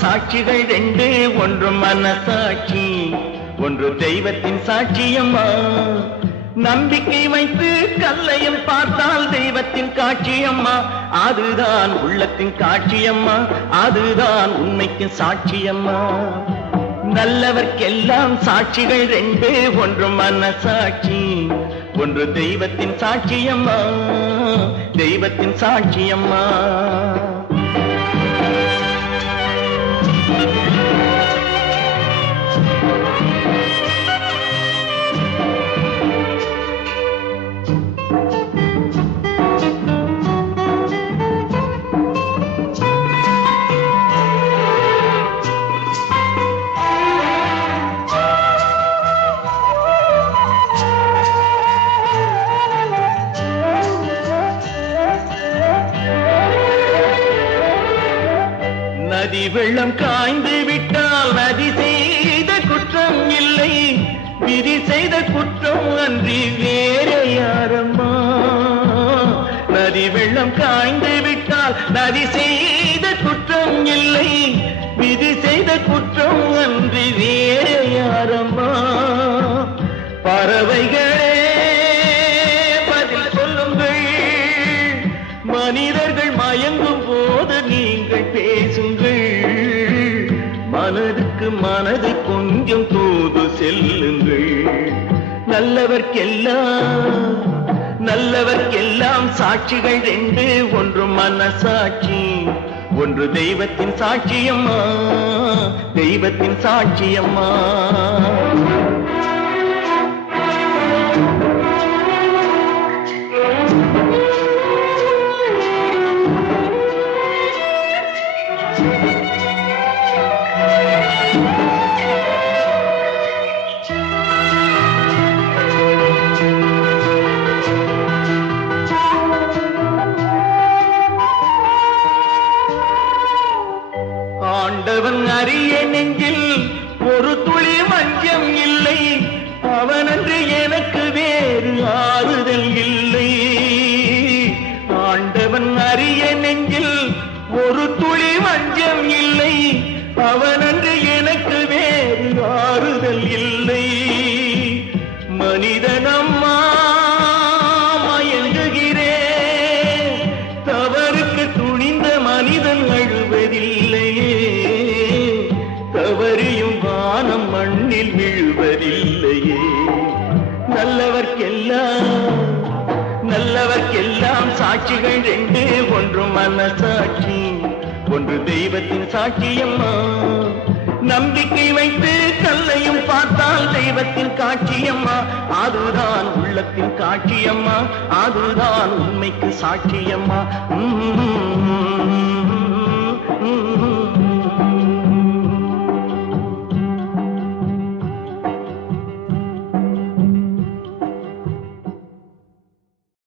சாட்சிகள் ரெண்டு, ஒன்று மனசாட்சி, ஒன்று தெய்வத்தின் சாட்சியம்மா. நம்பிக்கை வைத்து கல்லையும் பார்த்தால் தெய்வத்தின் காட்சியம்மா. அதுதான் உள்ளத்தின் காட்சியம்மா, அதுதான் உண்மைக்கு சாட்சியம்மா. நல்லவர்க்கெல்லாம் சாட்சிகள் ரெண்டு, ஒன்று மனசாட்சி, ஒன்று தெய்வத்தின் சாட்சியம்மா, தெய்வத்தின் சாட்சியம்மா. நதி வெள்ளம் காய்ந்து விட்டால் நதி செய்த குற்றம் இல்லை, விதி செய்த குற்றம் அன்றி வேறு யாரம்மா. நதி வெள்ளம் காய்ந்து விட்டால் நதி செய்த குற்றம் இல்லை, விதி செய்த குற்றம் அன்றி வேறு யாரம்மா. பறவைகளே பதில் சொல்லுங்கள், மனிதர்கள் மயங்கும் போது நீங்கள் பேசுங்கள். மனதுக்கு மனது கொஞ்சம் தூது செல்லுங்கள். நல்லவர்க்கெல்லாம் சாட்சிகள் ரெண்டு, ஒன்று மனசாட்சி, ஒன்று தெய்வத்தின் சாட்சியம்மா, தெய்வத்தின் சாட்சியம்மா. ஆண்டவன் அறிய நெஞ்சில் ஒரு துளி வஞ்சம் இல்லை, அவனன்று எனக்கு வேறு ஆறுதல் இல்லை. ஆண்டவன் அறிய நெஞ்சில் ஒரு துளி வஞ்சம் இல்லை, அவனன்று எனக்கு வேறு ஆறுதல் இல்லை. மனிதனம்மா மயங்குகிறேன், தவறுக்கு துணிந்த மனிதன் அழுவதில்லையே, தவறியும் வானம் மண்ணில் விழுவதில்லையே. நல்லவர்க்கெல்லாம் சாட்சிகள் ரெண்டு, ஒன்று மனசாட்சி, ஒன்று தெய்வத்தின் சாட்சியம்மா. நம்பிக்கை வைத்து கல்லையும் பார்த்தால் தெய்வத்தின் காட்சியம்மா. அதுதான் உள்ளத்தின் காட்சியம்மா, அதுதான் உண்மைக்கு சாட்சியம்மா.